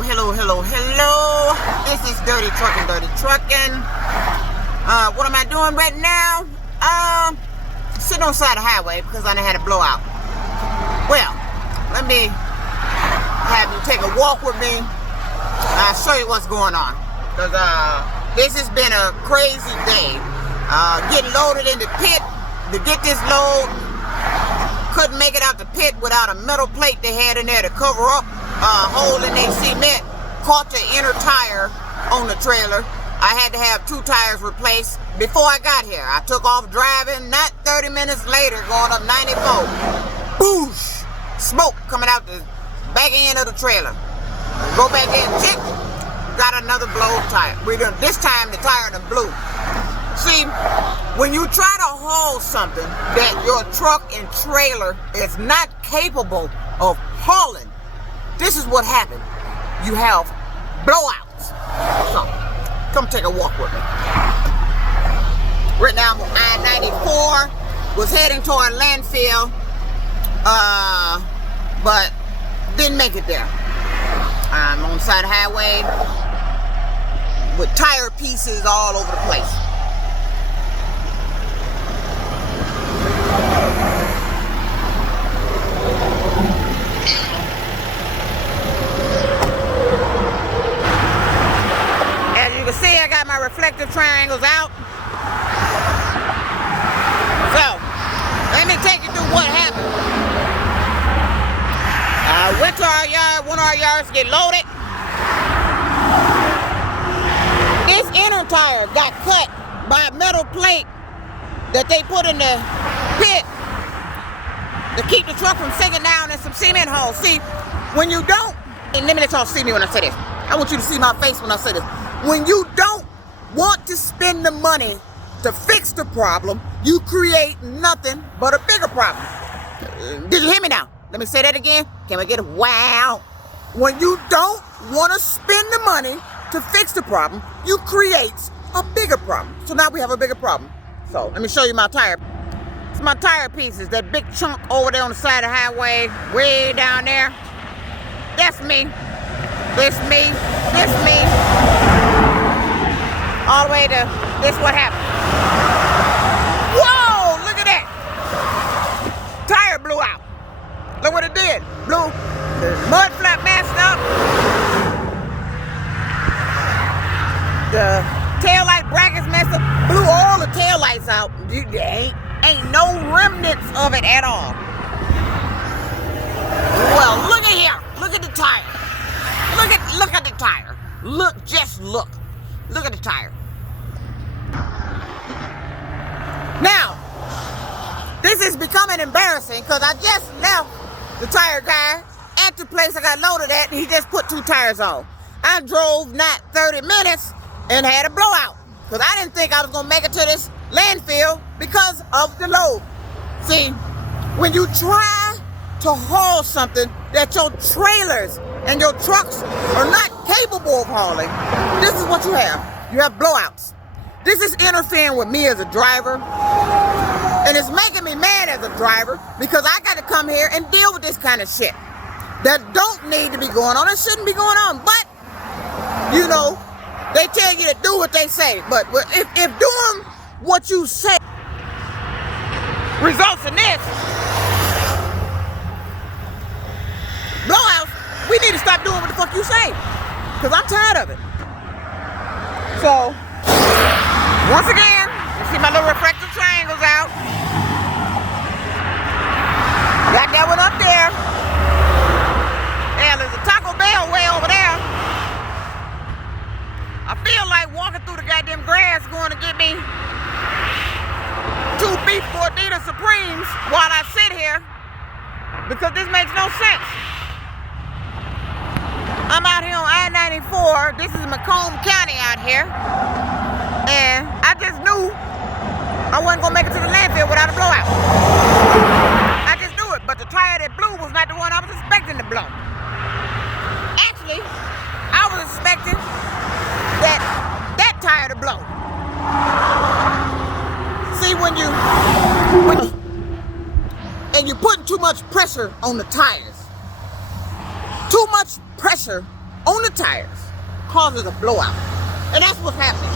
Hello. This is Dirty Trucking. What am I doing right now? Sitting on the side of the highway because I done had a blowout. Well, let me have you take a walk with me. I'll show you what's going on. Because this has been a crazy day. Getting loaded in the pit to get this load. Couldn't make it out the pit without a metal plate they had in there to cover up hole in their cement. Caught the inner tire on the trailer. I had to have 2 tires replaced before I got here. I took off driving, not 30 minutes later, going up 94. Boosh! Smoke coming out the back end of the trailer. Go back there and check. Got another blow tire. This time the tire done blew. See, when you try to haul something that your truck and trailer is not capable of hauling, this is what happened. You have blowouts. So, come take a walk with me. Right now I'm on I-94. Was heading toward landfill, but didn't make it there. I'm on the side of the highway with tire pieces all over the place. See, I got my reflective triangles out. So, let me take you through what happened. I went to our yard, one of our yards to get loaded. This inner tire got cut by a metal plate that they put in the pit to keep the truck from sinking down in some cement holes. See, when you don't, and let me let y'all see me when I say this. I want you to see my face when I say this. When you don't want to spend the money to fix the problem, you create nothing but a bigger problem. Did you hear me now? Let me say that again. Can we get a wow? When you don't want to spend the money to fix the problem, you create a bigger problem. So now we have a bigger problem. So let me show you my tire. It's my tire pieces. That big chunk over there on the side of the highway, way down there. That's me. This me. This me. All the way to this what happened. Whoa, look at that. Tire blew out. Look what it did. Blew the mud flap messed up. The tail light brackets messed up. Blew all the tail lights out. Ain't no remnants of it at all. Well, look at here. Look at the tire. Look at the tire. Just look. Look at the tire. Now, this is becoming embarrassing because I just left the tire guy at the place I got loaded at. And he just put 2 tires on. I drove not 30 minutes and had a blowout because I didn't think I was going to make it to this landfill because of the load. See, when you try to haul something that your trailers and your trucks are not capable of hauling, this is what you have. You have blowouts. This is interfering with me as a driver, and it's making me mad as a driver because I got to come here and deal with this kind of shit that don't need to be going on. It shouldn't be going on, but you know, they tell you to do what they say. But if doing what you say results in this blowouts, we need to stop doing what the fuck you say, because I'm tired of it. So, once again, you see my little reflective triangles out. Got that one up there. Yeah, there's a Taco Bell way over there. I feel like walking through the goddamn grass going to get me 2 beef gordita supremes while I sit here, because this makes no sense. I'm out here on I-94. This is Macomb County out here. And I just knew I wasn't going to make it to the landfill without a blowout. I just knew it. But the tire that blew was not the one I was expecting to blow. Actually, I was expecting that tire to blow. See, when you put too much pressure on the tires, too much pressure on the tires causes a blowout. And that's what's happening.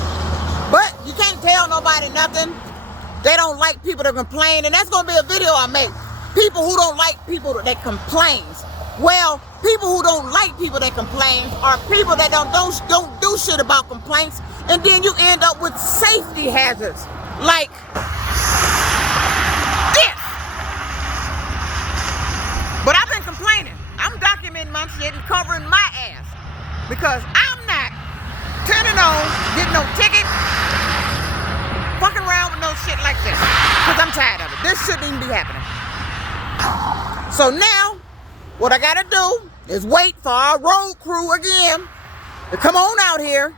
But you can't tell nobody nothing. They don't like people to complain. And that's going to be a video I make. People who don't like people that complains. Well, people who don't like people that complain are people that don't do shit about complaints. And then you end up with safety hazards. Like this. But I've been complaining. I'm documenting my shit and covering my ass. Because I'm not turning on, getting no ticket, fucking around with no shit like this. Because I'm tired of it. This shouldn't even be happening. So now, what I gotta do is wait for our road crew again to come on out here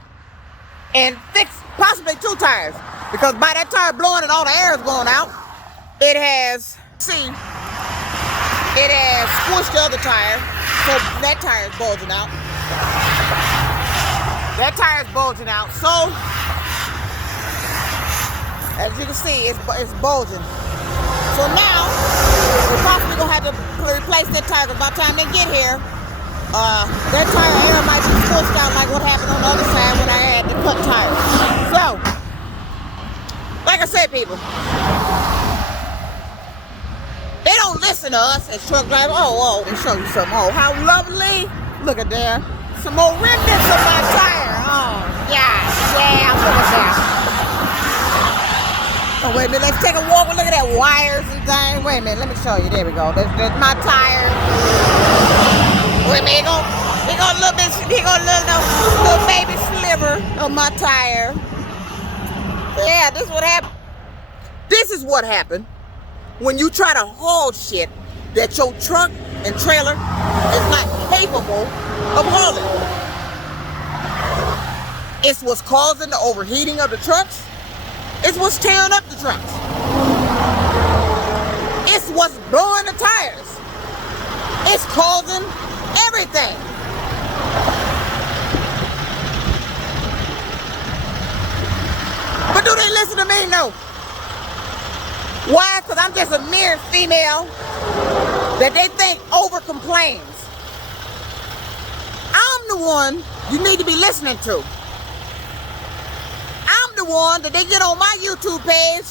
and fix possibly 2 tires. Because by that tire blowing and all the air is going out, it has squished the other tire. So that tire is bulging out. That tire is bulging out. So, as you can see, it's bulging. So now, we're possibly going to have to replace that tire because by the time they get here, that tire air might be squished out like what happened on the other side when I had to cut tires. So, like I said, people, they don't listen to us as truck drivers. Oh, let me show you something. Oh, how lovely. Look at there. Some more remnants of my tire. Oh, yeah, look at that. Oh, wait a minute, let's take a walk. Look at that, wires and things. Wait a minute, let me show you. There we go. There's my tire. Wait a minute, here go a little baby sliver of my tire. Yeah, this is what happened. This is what happened when you try to haul shit that your truck and trailer is not capable of hauling. It's what's causing the overheating of the trucks. It's what's tearing up the trucks. It's what's blowing the tires. It's causing everything. But do they listen to me? No. Why? Because I'm just a mere female that they think over complains. I'm the one you need to be listening to. I'm the one that they get on my YouTube page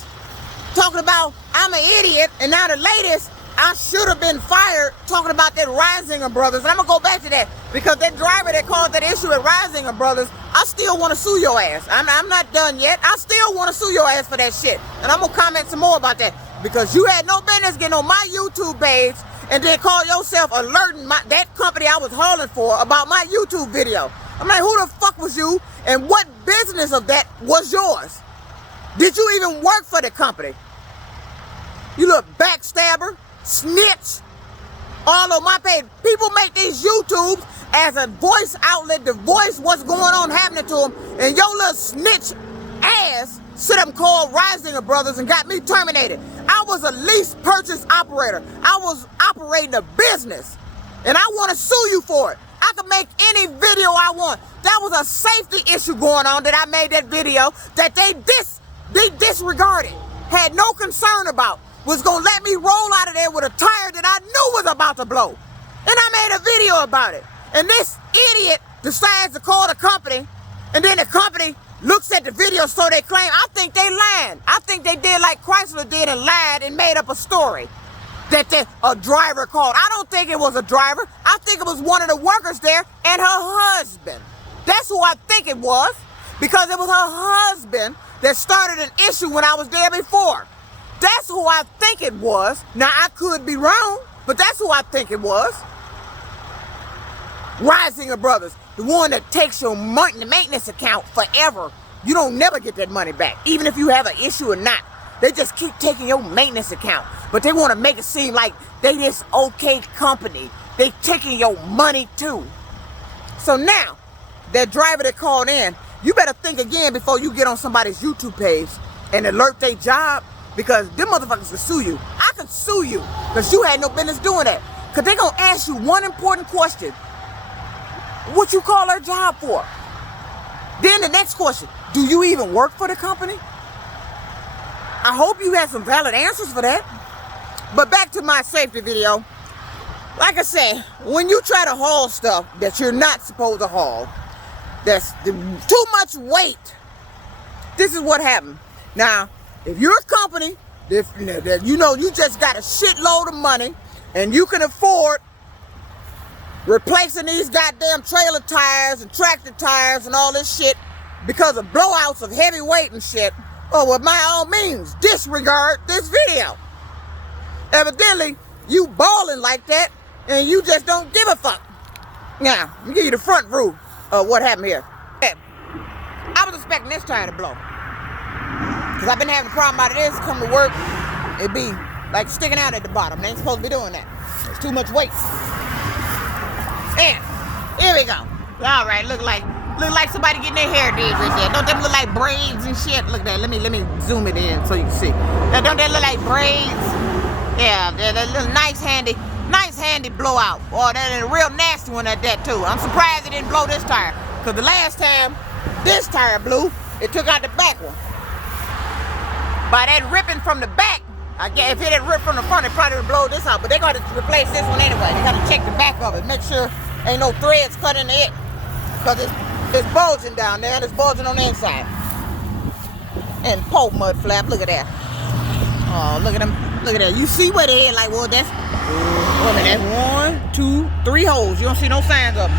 talking about I'm an idiot, and now the latest, I should have been fired, talking about that Risinger Brothers. And I'm going to go back to that because that driver that caused that issue at Risinger Brothers, I still want to sue your ass. I'm not done yet. I still want to sue your ass for that shit. And I'm going to comment some more about that because you had no business getting on my YouTube page and then call yourself alerting that company I was hauling for about my YouTube video. I'm like, who the fuck was you and what business of that was yours? Did you even work for the company? You little backstabber, snitch, all on my page. People make these YouTubes as a voice outlet to voice what's going on happening to them, and your little snitch ass sit up and called Risinger Brothers and got me terminated. I was a lease purchase operator. I was operating a business, and I want to sue you for it. I can make any video I want. That was a safety issue going on that I made that video that they disregarded, had no concern about, was going to let me roll out of there with a tire that I knew was about to blow. And I made a video about it. And this idiot decides to call the company, and then the company looks at the video so they claim, I think they lied. I think they did like Chrysler did and lied and made up a story that a driver called. I don't think it was a driver. I think it was one of the workers there and her husband. That's who I think it was, because it was her husband that started an issue when I was there before. That's who I think it was. Now, I could be wrong, but that's who I think it was. Risinger Brothers, the one that takes your maintenance account forever. You don't never get that money back, even if you have an issue or not. They just keep taking your maintenance account, but they want to make it seem like they this okay company. They taking your money too. So now, that driver that called in, you better think again before you get on somebody's YouTube page and alert their job, because them motherfuckers can sue you. I can sue you because you had no business doing that. Because they're going to ask you one important question. What you call her job for? Then the next question, do you even work for the company? I hope you had some valid answers for that. But back to my safety video. Like I said, when you try to haul stuff that you're not supposed to haul, that's too much weight, this is what happened. Now, if you're a company that you know you just got a shitload of money and you can afford replacing these goddamn trailer tires and tractor tires and all this shit because of blowouts of heavy weight and shit, well, by all means, disregard this video. Evidently, you balling like that and you just don't give a fuck. Now, let me give you the front view of what happened here. I was expecting this tire to blow. Because I've been having a problem out of this, come to work, it be like sticking out at the bottom. They ain't supposed to be doing that. It's too much weight. And here we go. All right, look like somebody getting their hair did right there. Don't they look like braids and shit? Look at that. Let me zoom it in so you can see. Now, don't they look like braids? Yeah, they're little nice handy blowout. Oh, that's a real nasty one at that too. I'm surprised it didn't blow this tire. Because the last time this tire blew, it took out the back one. By that ripping from the back, I guess if it had ripped from the front, it probably would blow this out. But they got to replace this one anyway. They got to check the back of it, make sure ain't no threads cut into it. Because it's bulging down there and it's bulging on the inside. And poor mud flap, look at that. Oh, look at them. Look at that. You see where the head like, well, that's, wait a minute, that's 1, 2, 3 holes. You don't see no signs of them.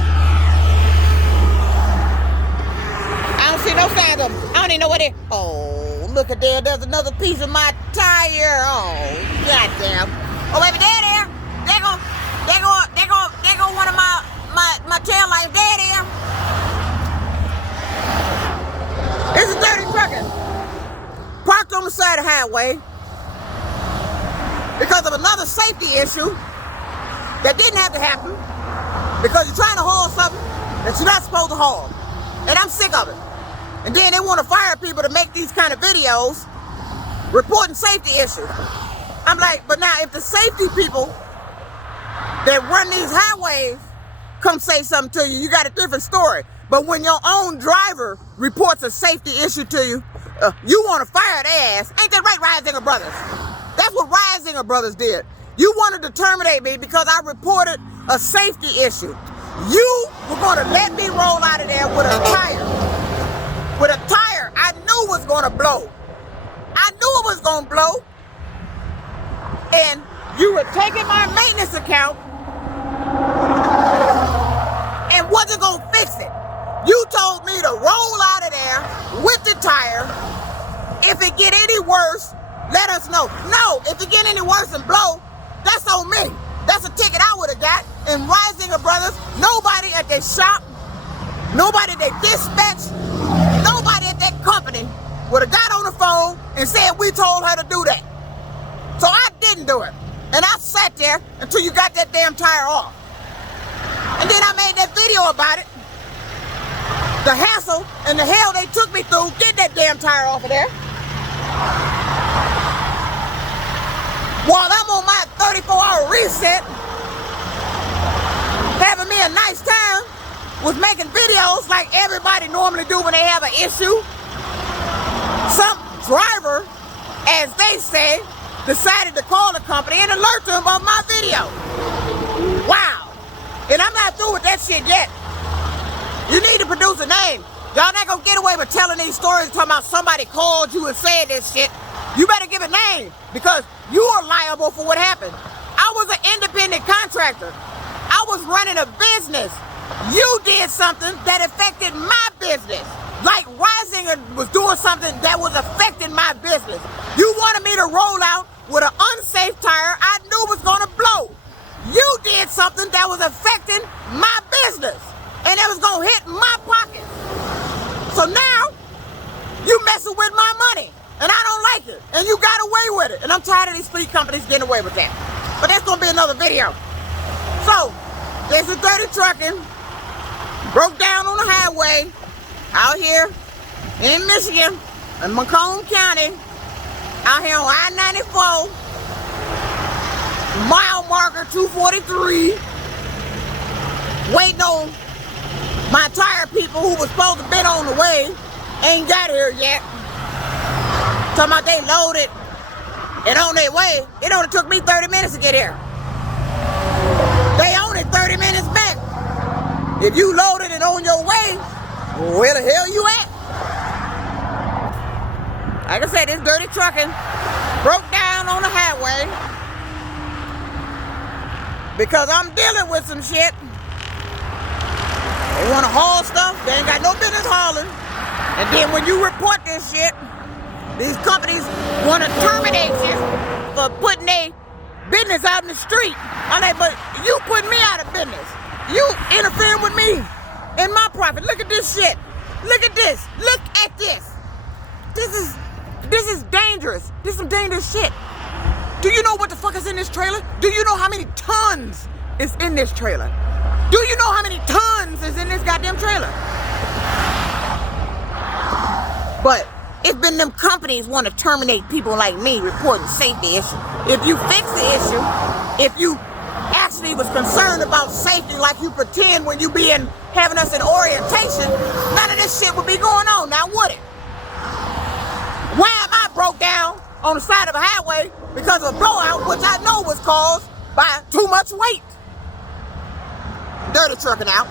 I don't see no signs of them. I don't even know what it is. Oh, look at there. There's another piece of my tire. Oh, goddamn. Oh, baby, there. There go one of my tail lights. There. It's a dirty trucker. Parked on the side of the highway because of another safety issue that didn't have to happen because you're trying to haul something that you're not supposed to haul. And I'm sick of it. And then they want to fire people to make these kind of videos reporting safety issues. I'm like, but now if the safety people that run these highways come say something to you, you got a different story. But when your own driver reports a safety issue to you, you want to fire their ass. Ain't that right, Risinger Brothers? That's what Risinger Brothers did. You wanted to terminate me because I reported a safety issue. You were going to let me roll out of there with a tire. With a tire I knew was going to blow. I knew it was going to blow. And you were taking my maintenance account and wasn't going to fix it. You told me to roll out of there with the tire. If it get any worse, let us know. No, if it get any worse and blow, that's on me. That's a ticket I would have got. And Risinger Brothers, nobody at their shop, nobody at their dispatch, nobody at that company would have got on the phone and said we told her to do that. So I didn't do it. And I sat there until you got that damn tire off. And then I made that video about it. The hassle and the hell they took me through, get that damn tire off of there. While I'm on my 34-hour reset, having me a nice time with making videos like everybody normally do when they have an issue. Some driver, as they say, decided to call the company and alert them of my video. Wow. And I'm not through with that shit yet. You need to produce a name. Y'all not gonna get away with telling these stories talking about somebody called you and said this shit. You better give a name because you are liable for what happened. I was an independent contractor. I was running a business. You did something that affected my business. Like Risinger was doing something that was affecting my business. You wanted me to roll out with an unsafe tire I knew was gonna blow. You did something that was affecting my business. And it was gonna hit my pocket. So now, you messing with my money. And I don't like it. And you got away with it. And I'm tired of these fleet companies getting away with that. But that's gonna be another video. So, there's a dirty trucking. Broke down on the highway. Out here in Michigan. In Macomb County. Out here on I-94. Mile marker 243. Waiting on my tire people who was supposed to have been on the way ain't got here yet. Talking about they loaded and on their way. It only took me 30 minutes to get here. 30 minutes back. If you loaded and on your way, where the hell you at? Like I said, this dirty trucking broke down on the highway because I'm dealing with some shit. They want to haul stuff they ain't got no business hauling. And then when you report this shit, these companies want to terminate you for putting their business out in the street. I'm like, but you put me out of business. You interfering with me and my profit. Look at this shit. Look at this. Look at this. This is dangerous. This is some dangerous shit. Do you know what the fuck is in this trailer? Do you know how many tons is in this trailer? Do you know how many tons is in this goddamn trailer? But it's been them companies want to terminate people like me reporting safety issues. If you fix the issue, if you actually was concerned about safety like you pretend when you be having us in orientation, none of this shit would be going on, now would it? Why am I broke down on the side of a highway because of a blowout, which I know was caused by too much weight? Dirty trucking out.